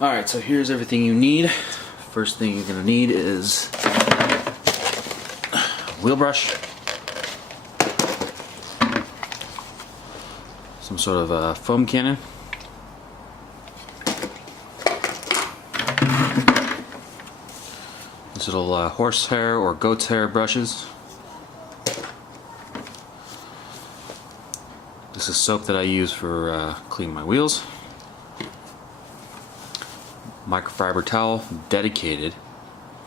Alright, so here's everything you need. First thing you're going to need is wheel brush, some sort of a foam cannon, these little horsehair or goat's hair brushes. This is soap that I use for cleaning my wheels. Microfiber towel dedicated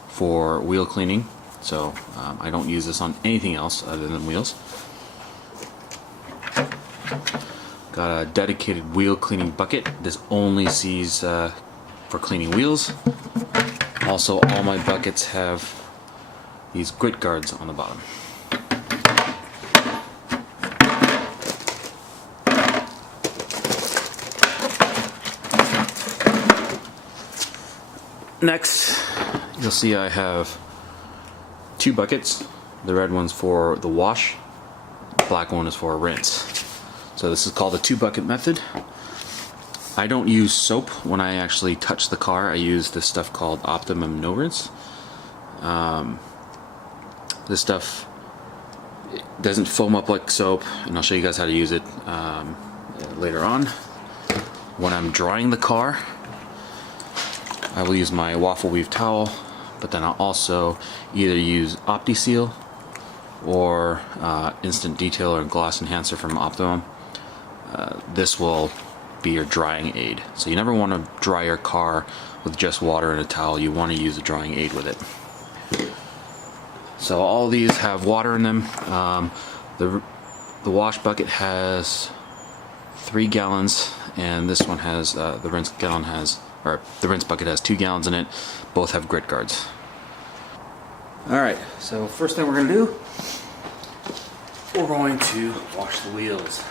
for wheel cleaning, so I don't use this on anything else other than wheels. Got a dedicated wheel cleaning bucket. This only sees for cleaning wheels. Also, all my buckets have these grit guards on the bottom. Next, you'll see I have two buckets. The red one's for the wash, the black one is for a rinse. So this is called the 2-bucket method. I don't use soap when I actually touch the car. I use this stuff called Optimum No Rinse. This stuff doesn't foam up like soap, and I'll show you guys how to use it later on. When I'm drying the car, I will use my waffle weave towel, but then I'll also either use OptiSeal or Instant Detail or Gloss Enhancer from Optimum. This will be your drying aid. So you never want to dry your car with just water and a towel. You want to use a drying aid with it. So all of these have water in them. The wash bucket has 3 gallons, and this one has the rinse bucket has 2 gallons in it. Both have grit guards. Alright, so first thing we're going to do, we're going to wash the wheels.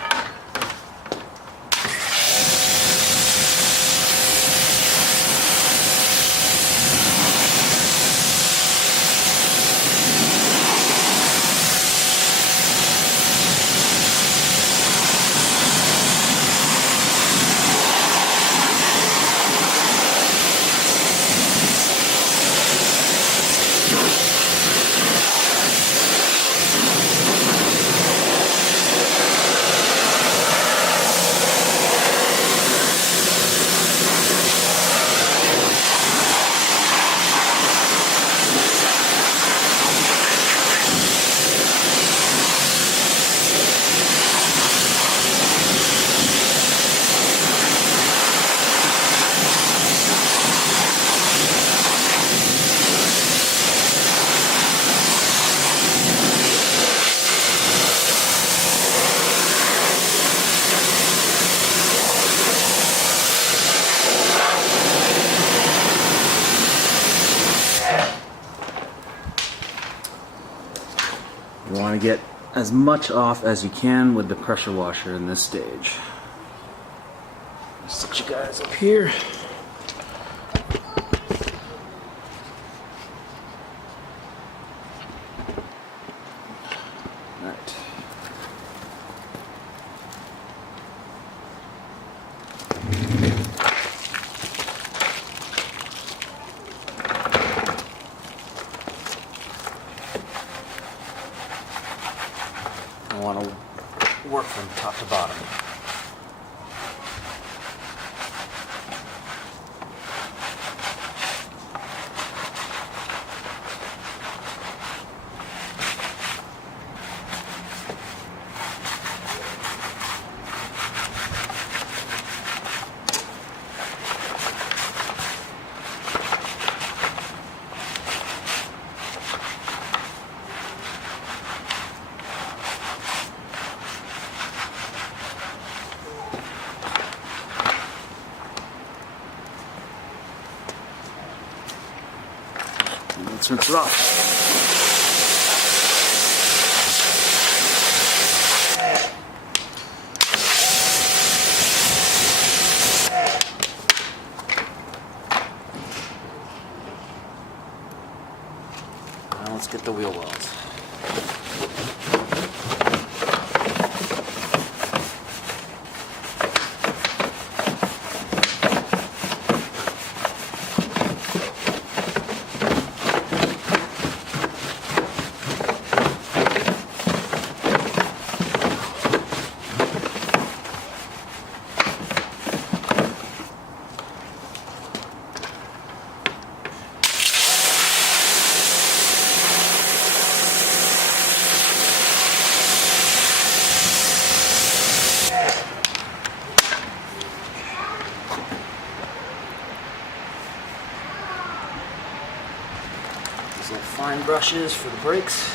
You want to get as much off as you can with the pressure washer in this stage. Set you guys up here. Alright. I want to work from top to bottom. Let's rinse it off. Now let's get the wheel wells. These little fine brushes for the brakes.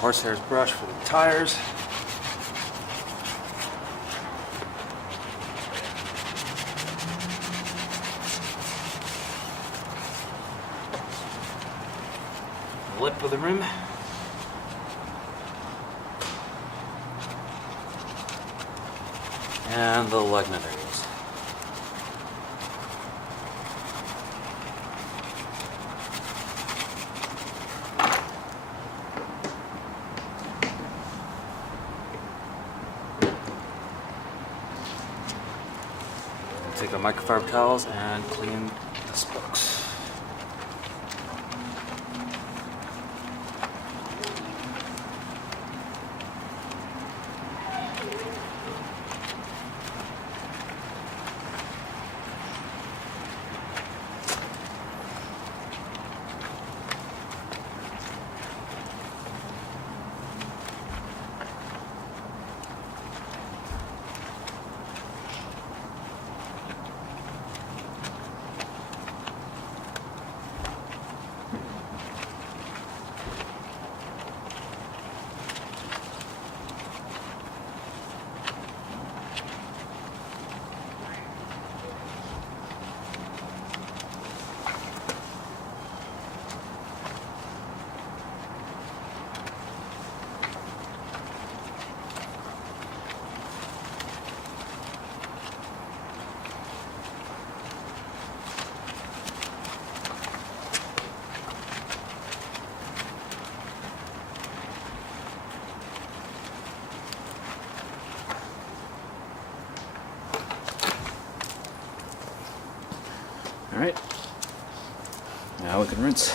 Horsehairs brush for the tires. The lip of the rim. And the lug nut areas. Take our microfiber towels and clean the spokes. All right, now we can rinse.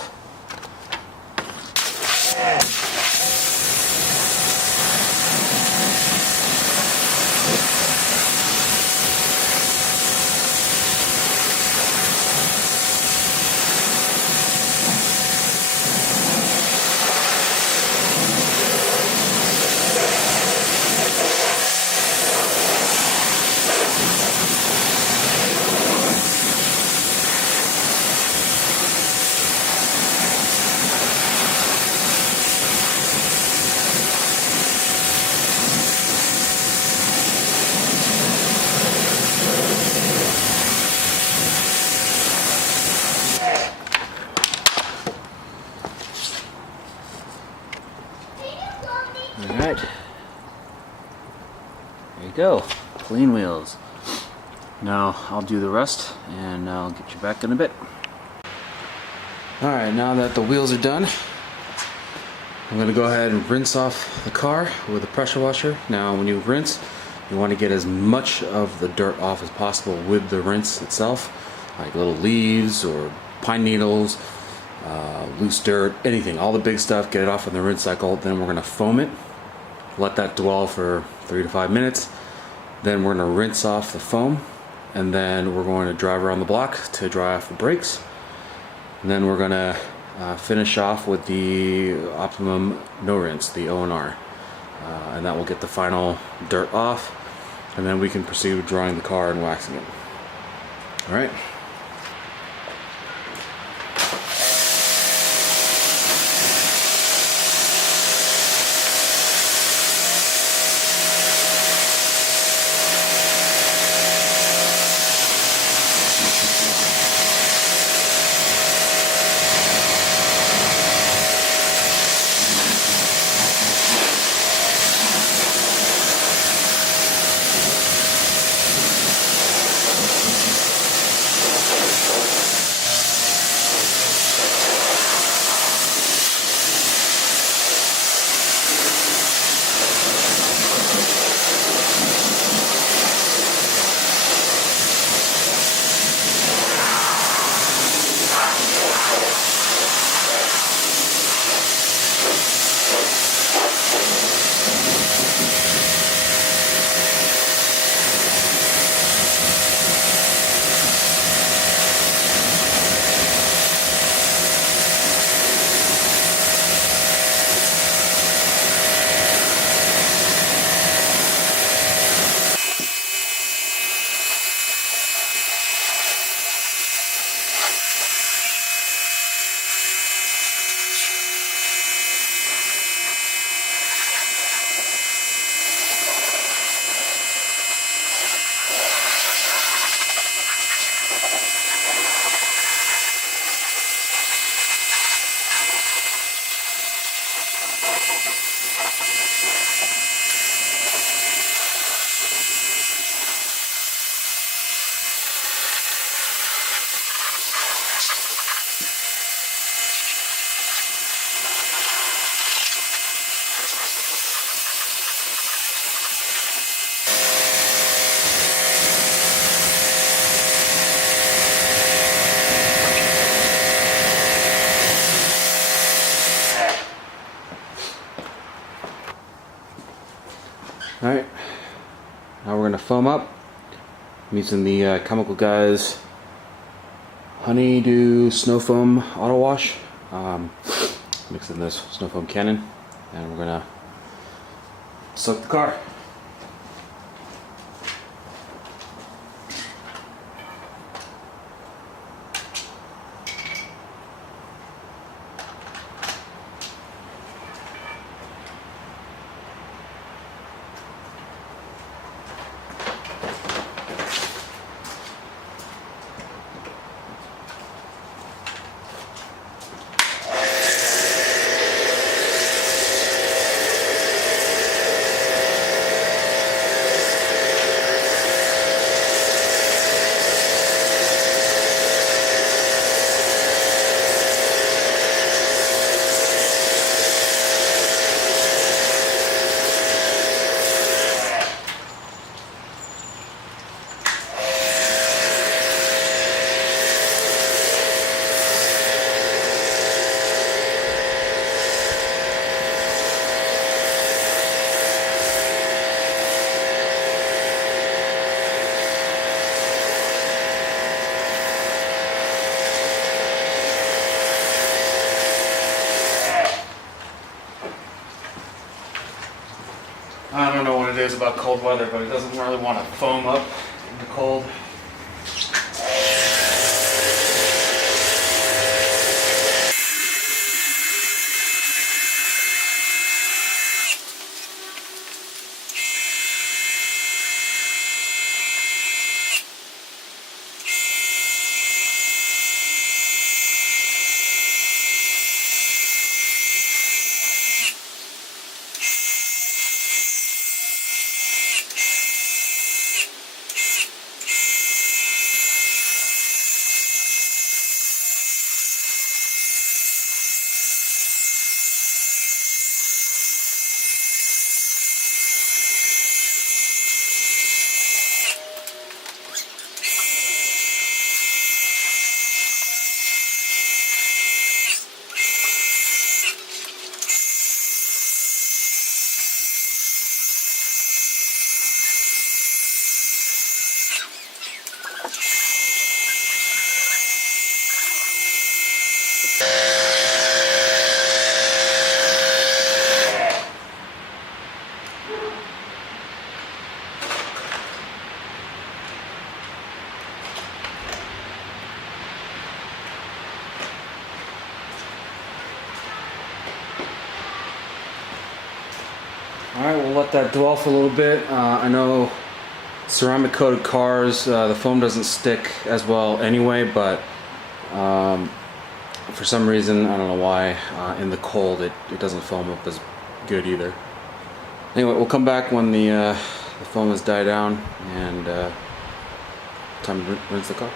Alright, there you go, clean wheels. Now I'll do the rest and I'll get you back in a bit. Alright, now that the wheels are done, I'm going to go ahead and rinse off the car with a pressure washer. Now when you rinse, you want to get as much of the dirt off as possible with the rinse itself, like little leaves or pine needles, loose dirt, anything, all the big stuff, get it off in the rinse cycle. Then we're going to foam it, let that dwell for 3 to 5 minutes. Then we're going to rinse off the foam, and then we're going to drive around the block to dry off the brakes. And then we're going to finish off with the Optimum No Rinse, the O&R. And that will get the final dirt off, and then we can proceed with drying the car and waxing it. Alright. foam up. I'm using the Chemical Guys Honeydew Snow Foam Auto Wash. Mix in this Snow Foam Cannon, and we're gonna soak the car. I don't know what it is about cold weather, but it doesn't really want to foam up in the cold. Alright, we'll let that dwell for a little bit. I know ceramic coated cars, the foam doesn't stick as well anyway, but for some reason, I don't know why, in the cold it doesn't foam up as good either. Anyway, we'll come back when the foam has died down, and time to rinse the car.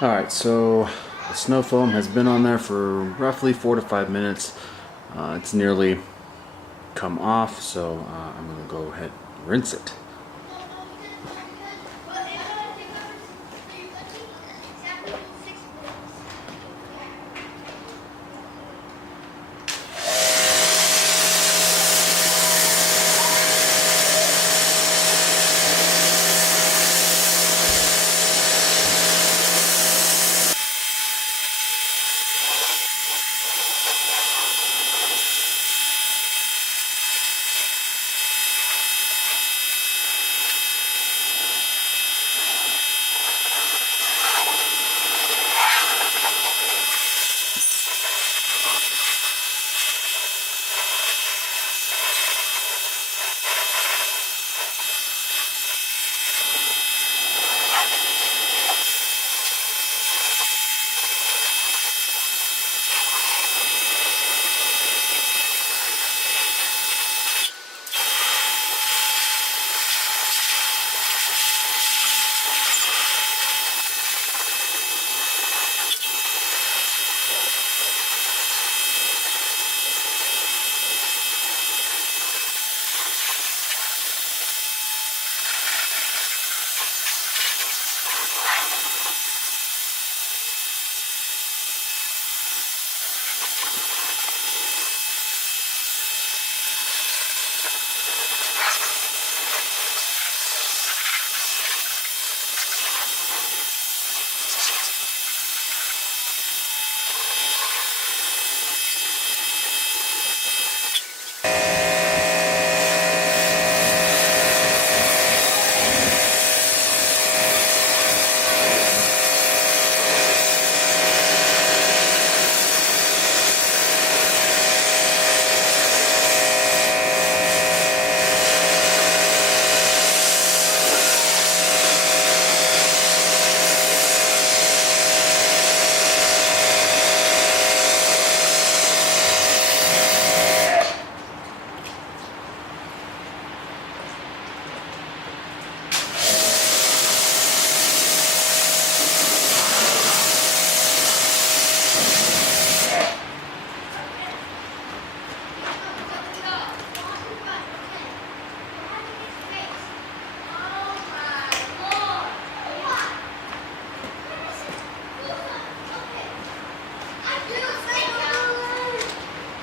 Alright, so the snow foam has been on there for roughly 4 to 5 minutes. It's nearly come off, so I'm going to go ahead and rinse it.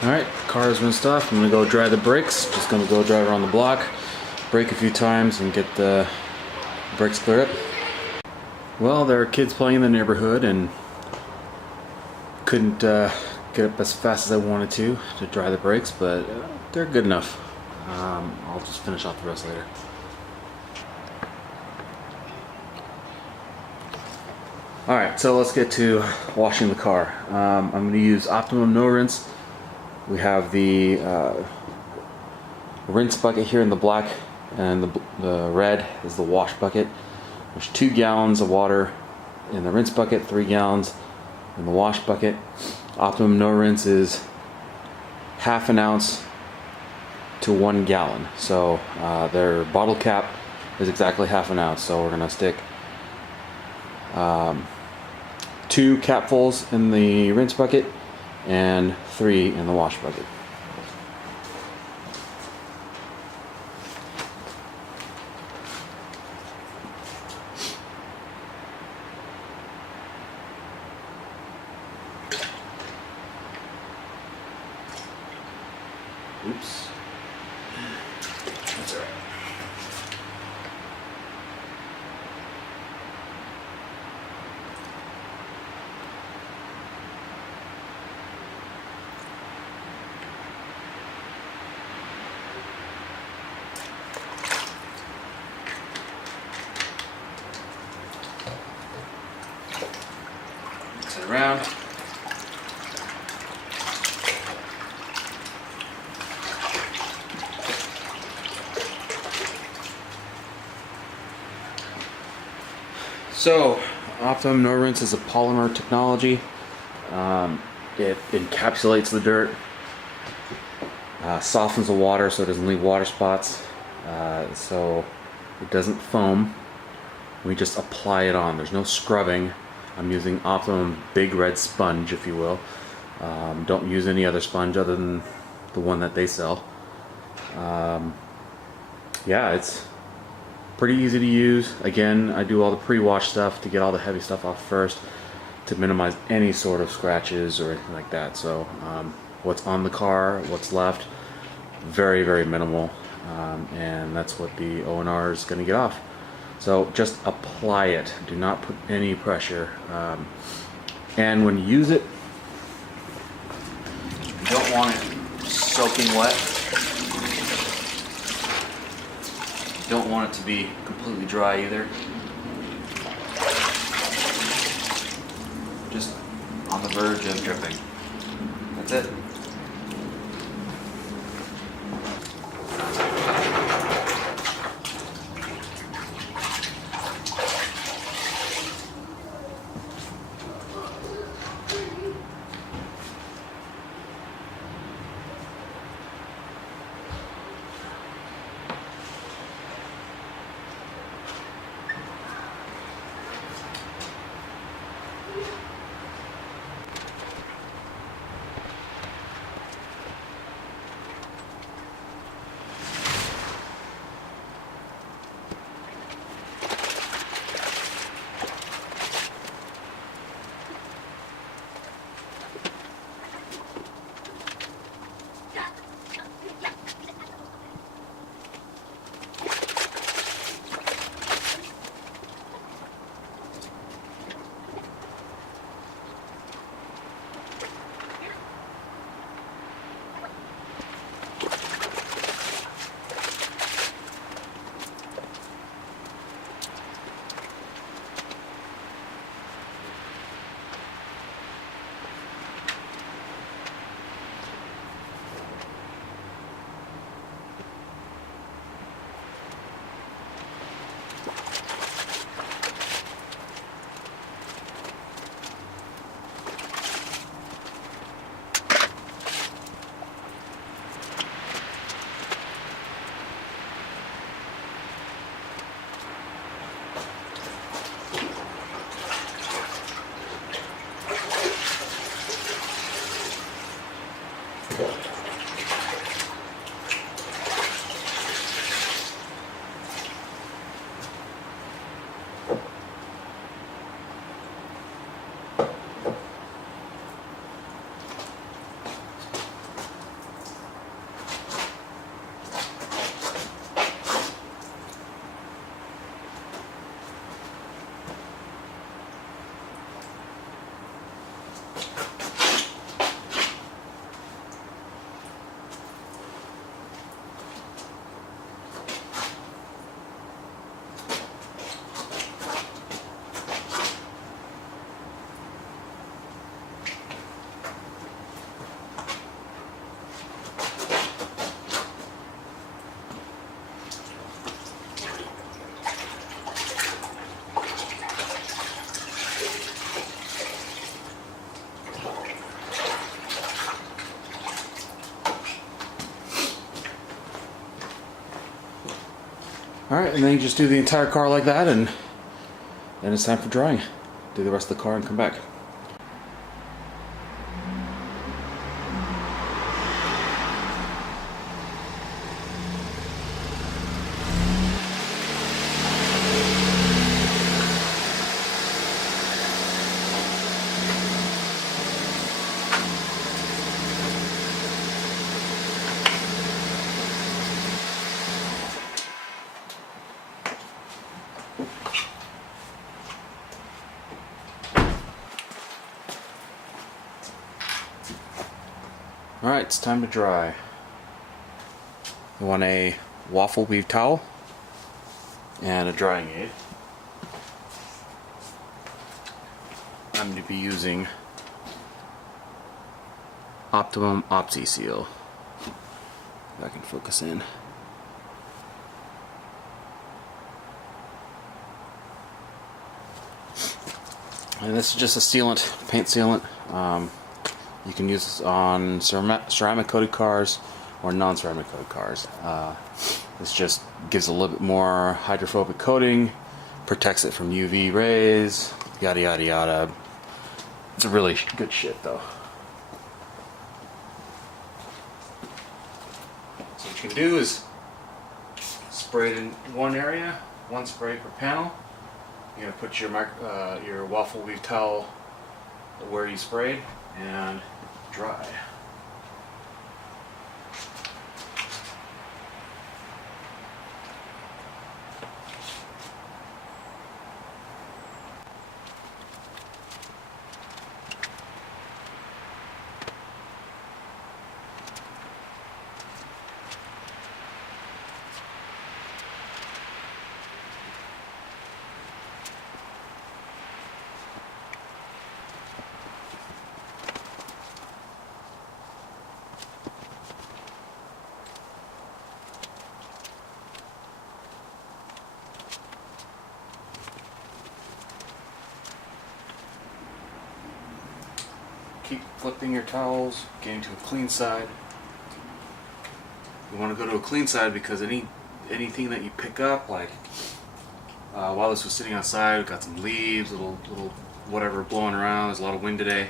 Alright, car is rinsed off. I'm gonna go dry the brakes. Just gonna go drive around the block, brake a few times, and get the brakes cleared up. Well, there are kids playing in the neighborhood and couldn't get up as fast as I wanted to dry the brakes, but they're good enough. I'll just finish off the rest later. Alright, so let's get to washing the car. I'm going to use Optimum No Rinse. We have the rinse bucket here in the black, and the red is the wash bucket. There's 2 gallons of water in the rinse bucket, 3 gallons in the wash bucket. Optimum No Rinse is half an ounce to 1 gallon. So their bottle cap is exactly half an ounce. So we're gonna stick 2 capfuls in the rinse bucket and 3 in the wash bucket. Oops. That's all right. Mix it around. So, Optimum No Rinse is a polymer technology. It encapsulates the dirt, softens the water so it doesn't leave water spots, so it doesn't foam. We just apply it on. There's no scrubbing. I'm using Optimum Big Red Sponge, if you will. Don't use any other sponge other than the one that they sell. Yeah, it's pretty easy to use. Again, I do all the pre-wash stuff to get all the heavy stuff off first to minimize any sort of scratches or anything like that. So what's on the car, what's left, very, very minimal. And that's what the O&R is going to get off. So just apply it. Do not put any pressure. And when you use it, you don't want it soaking wet. Don't want it to be completely dry either. Just on the verge of dripping. That's it. Alright, and then you just do the entire car like that, and then it's time for drying. Do the rest of the car and come back. Alright, it's time to dry. You want a waffle weave towel and a drying aid. I'm going to be using Optimum OptiSeal. If I can focus in. And this is just a sealant, paint sealant. You can use this on ceramic coated cars or non-ceramic coated cars. This just gives a little bit more hydrophobic coating, protects it from UV rays, yada yada yada. It's really good shit though. So what you can do is spray it in one area, one spray per panel. You're gonna put your waffle weave towel where you sprayed and dry. Keep flipping your towels, getting to a clean side. You want to go to a clean side because anything that you pick up, like while this was sitting outside, we got some leaves, little whatever blowing around. There's a lot of wind today.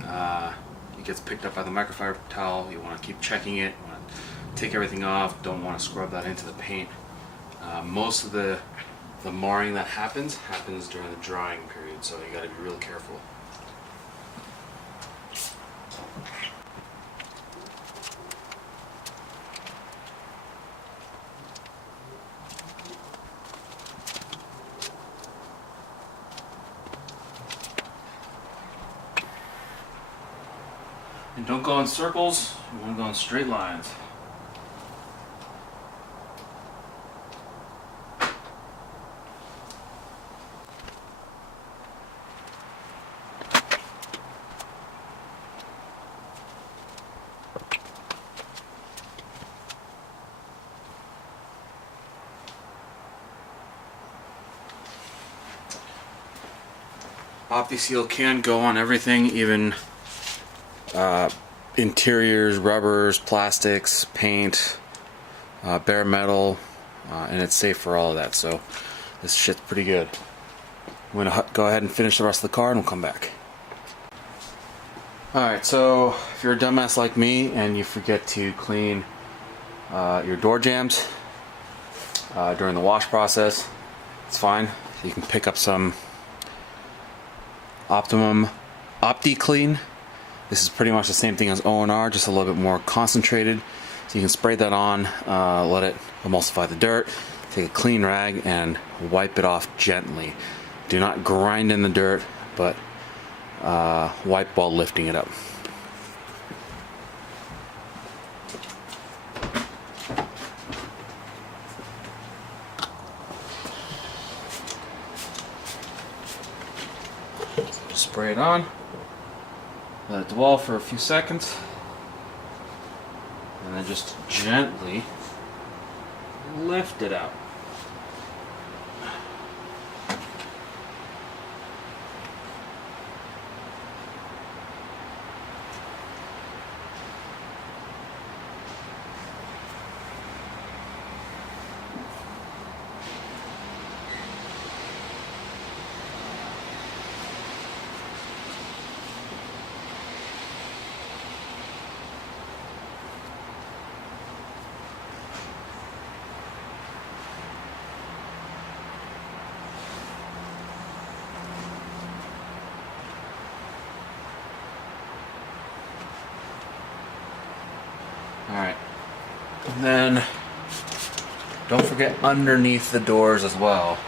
It gets picked up by the microfiber towel. You want to keep checking it. You want to take everything off. Don't want to scrub that into the paint. Most of the marring that happens during the drying period, so you got to be real careful. And don't go in circles, you want to go in straight lines. OptiSeal can go on everything, even interiors, rubbers, plastics, paint, bare metal, and it's safe for all of that, so this shit's pretty good. I'm gonna go ahead and finish the rest of the car and we'll come back. Alright, so if you're a dumbass like me and you forget to clean your door jambs during the wash process, it's fine. You can pick up some Optimum OptiClean. This is pretty much the same thing as O&R, just a little bit more concentrated. So you can spray that on, let it emulsify the dirt, take a clean rag and wipe it off gently. Do not grind in the dirt, but wipe while lifting it up. Spray it on, let it dwell for a few seconds, and then just gently lift it out. Alright. And then don't forget underneath the doors as well.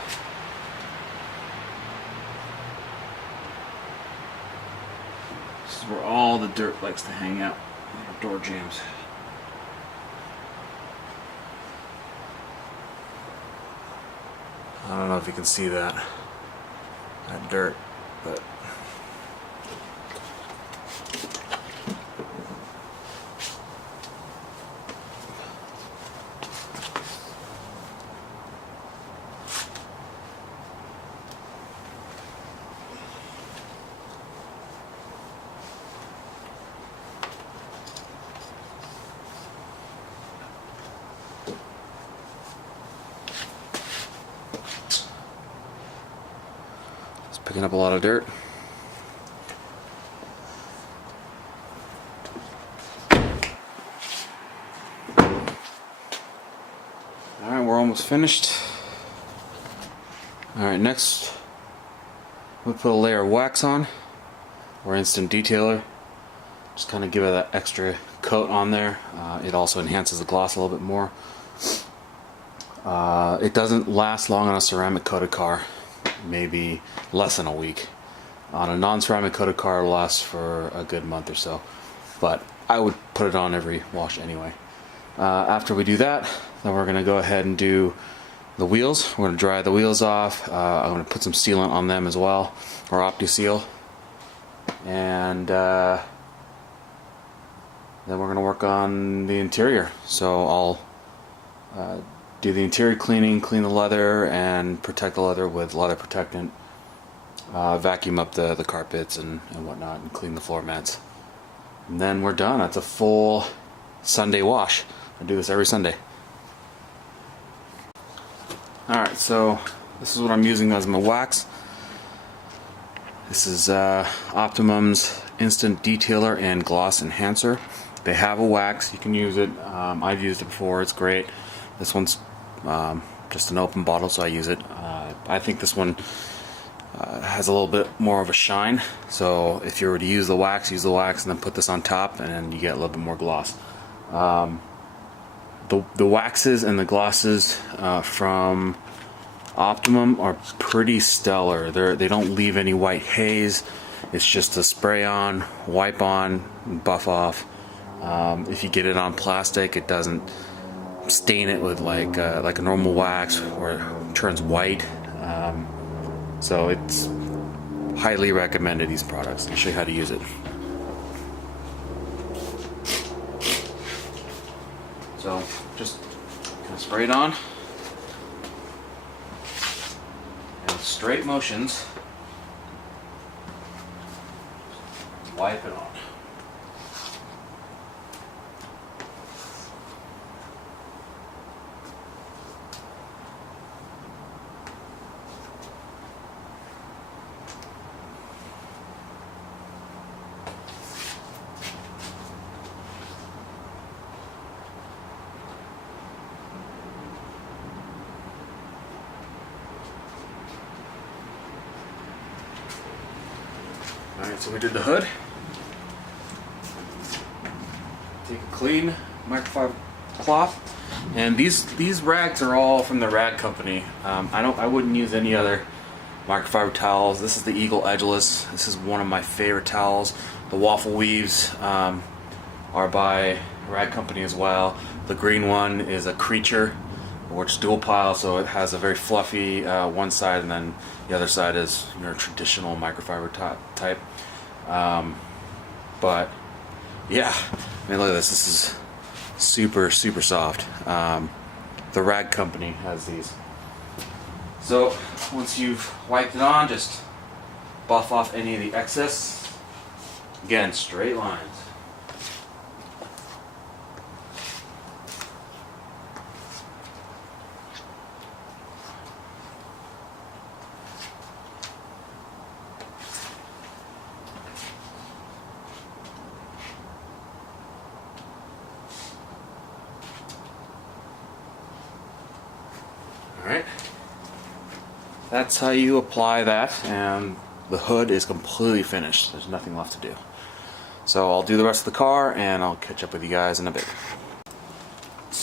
This is where all the dirt likes to hang out. Door jambs. I don't know if you can see that dirt, but it's picking up a lot of dirt. Alright, we're almost finished. Alright, next we'll put a layer of wax on, or instant detailer. Just kind of give it that extra coat on there. It also enhances the gloss a little bit more. It doesn't last long on a ceramic coated car, maybe less than a week. On a non-ceramic coated car, it'll last for a good month or so, but I would put it on every wash anyway. After we do that, then we're going to go ahead and do the wheels. We're going to dry the wheels off. I'm going to put some sealant on them as well, or OptiSeal, and then we're going to work on the interior. So I'll do the interior cleaning, clean the leather, and protect the leather with leather protectant. Vacuum up the carpets and whatnot, and clean the floor mats. And then we're done. That's a full Sunday wash. I do this every Sunday. Alright, so this is what I'm using as my wax. This is Optimum's Instant Detailer and Gloss Enhancer. They have a wax, you can use it. I've used it before, it's great. This one's just an open bottle, so I use it. I think this one has a little bit more of a shine, so if you were to use the wax and then put this on top, and you get a little bit more gloss. The waxes and the glosses from Optimum are pretty stellar. They don't leave any white haze. It's just a spray on, wipe on, and buff off. If you get it on plastic, it doesn't stain it with like a normal wax, or it turns white. So it's highly recommended, these products. I'll show you how to use it. So just kind of spray it on, and straight motions, wipe it on. Alright, so we did the hood. Take a clean microfiber cloth, and these rags are all from the Rag Company. I wouldn't use any other microfiber towels. This is the Eagle Edgeless. This is one of my favorite towels. The waffle weaves are by Rag Company as well. The green one is a Creature, which is dual pile, so it has a very fluffy one side, and then the other side is your traditional microfiber type. But yeah, I mean, look at this. This is super soft. The Rag Company has these. So once you've wiped it on, just buff off any of the excess. Again, straight lines. Alright, that's how you apply that, and the hood is completely finished. There's nothing left to do. So I'll do the rest of the car, and I'll catch up with you guys in a bit.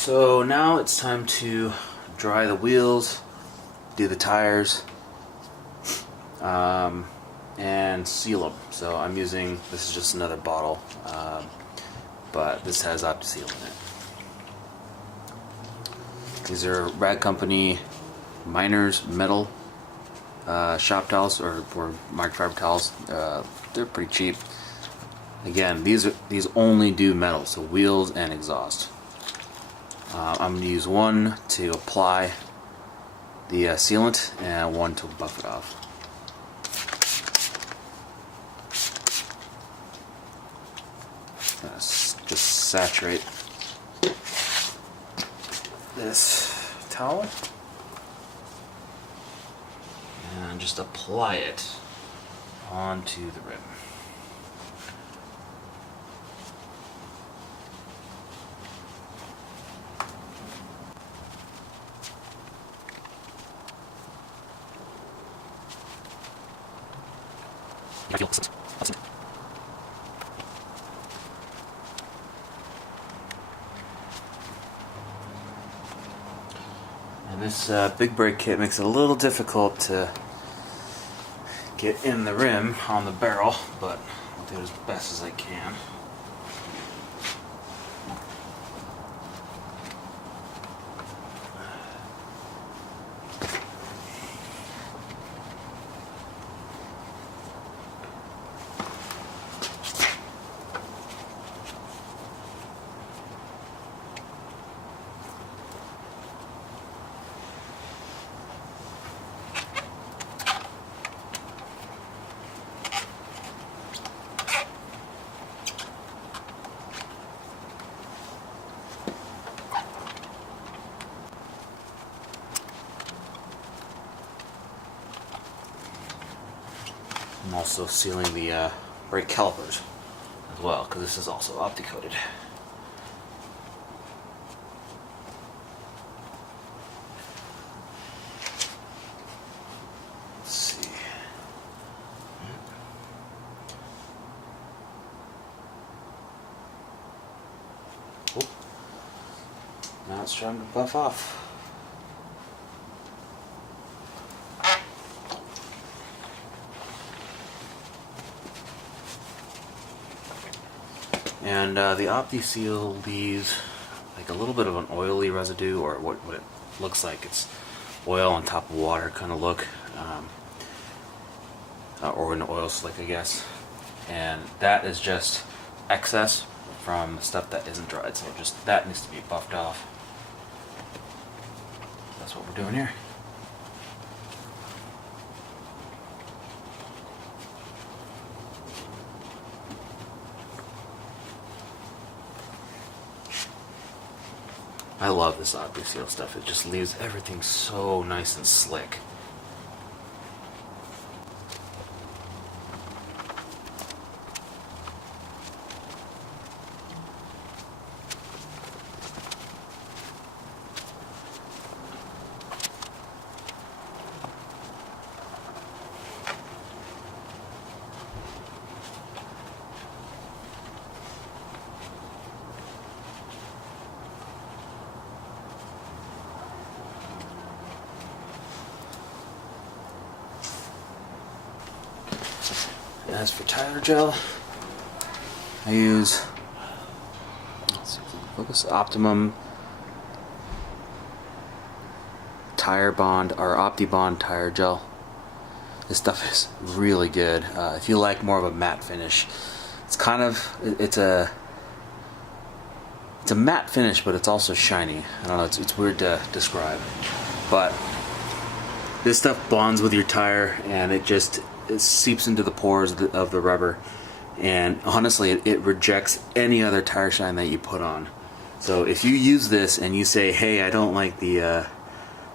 So now it's time to dry the wheels, do the tires, and seal them. So I'm using, this is just another bottle, but this has OptiSeal in it. These are Rag Company Miners Metal shop towels or microfiber towels. They're pretty cheap. Again, these only do metal, so wheels and exhaust. I'm going to use one to apply the sealant and one to buff it off. Just saturate this towel and just apply it onto the rim. And this big brake kit makes it a little difficult to get in the rim on the barrel, but I'll do it as best as I can. I'm also sealing the brake calipers as well, because this is also OptiCoated. Let's see. Oh. Now it's trying to buff off. And the OptiSeal leaves like a little bit of an oily residue, or what it looks like. It's oil on top of water kind of look, or an oil slick, I guess. And that is just excess from stuff that isn't dried, so just that needs to be buffed off. That's what we're doing here. I love this OptiSeal stuff. It just leaves everything so nice and slick. As for tire gel, I use, let's see if we can focus, Optimum Tire Bond or OptiBond tire gel. This stuff is really good. If you like more of a matte finish, it's kind of it's a matte finish, but it's also shiny. I don't know. It's weird to describe, but this stuff bonds with your tire, and it seeps into the pores of the rubber, and honestly it rejects any other tire shine that you put on. So if you use this and you say, hey, I don't like the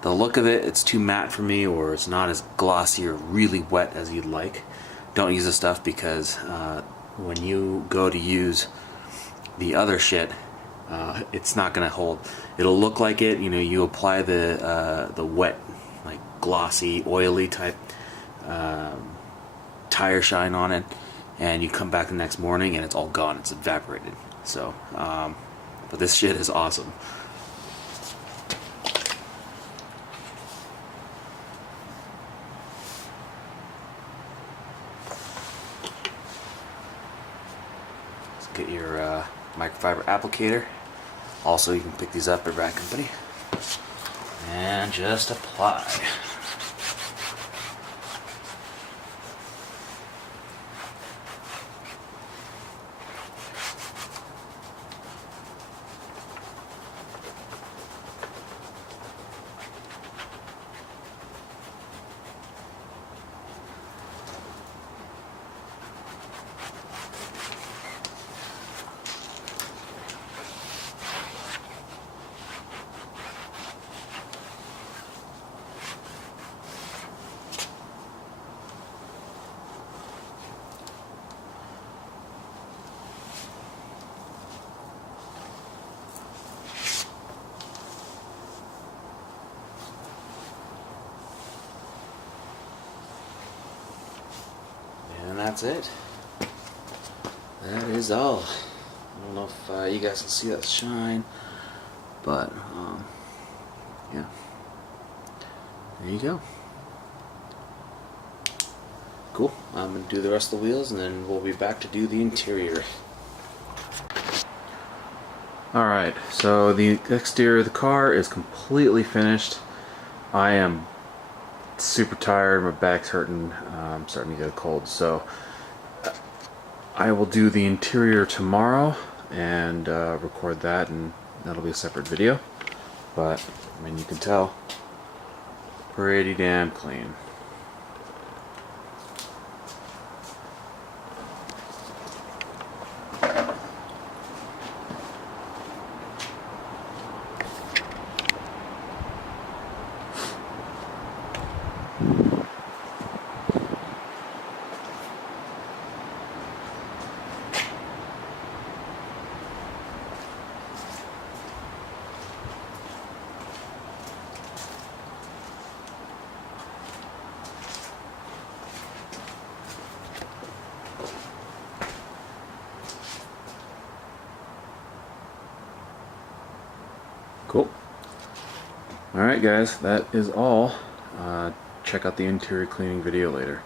look of it, it's too matte for me, or it's not as glossy or really wet as you'd like, don't use this stuff, because when you go to use the other shit, it's not gonna hold. It'll look like it, you apply the wet, like glossy, oily type tire shine on it, and you come back the next morning and it's all gone, it's evaporated. So but this shit is awesome. Get your microfiber applicator. Also, you can pick these up at Rad Company. And just apply. And that's it. That is all. I don't know if you guys can see that shine, but yeah. There you go. Cool. I'm going to do the rest of the wheels and then we'll be back to do the interior. Alright, so the exterior of the car is completely finished. I am super tired, my back's hurting, I'm starting to get a cold, so I will do the interior tomorrow and record that, and that'll be a separate video. But, I mean, you can tell, pretty damn clean. Cool. Alright guys, that is all. Check out the interior cleaning video later.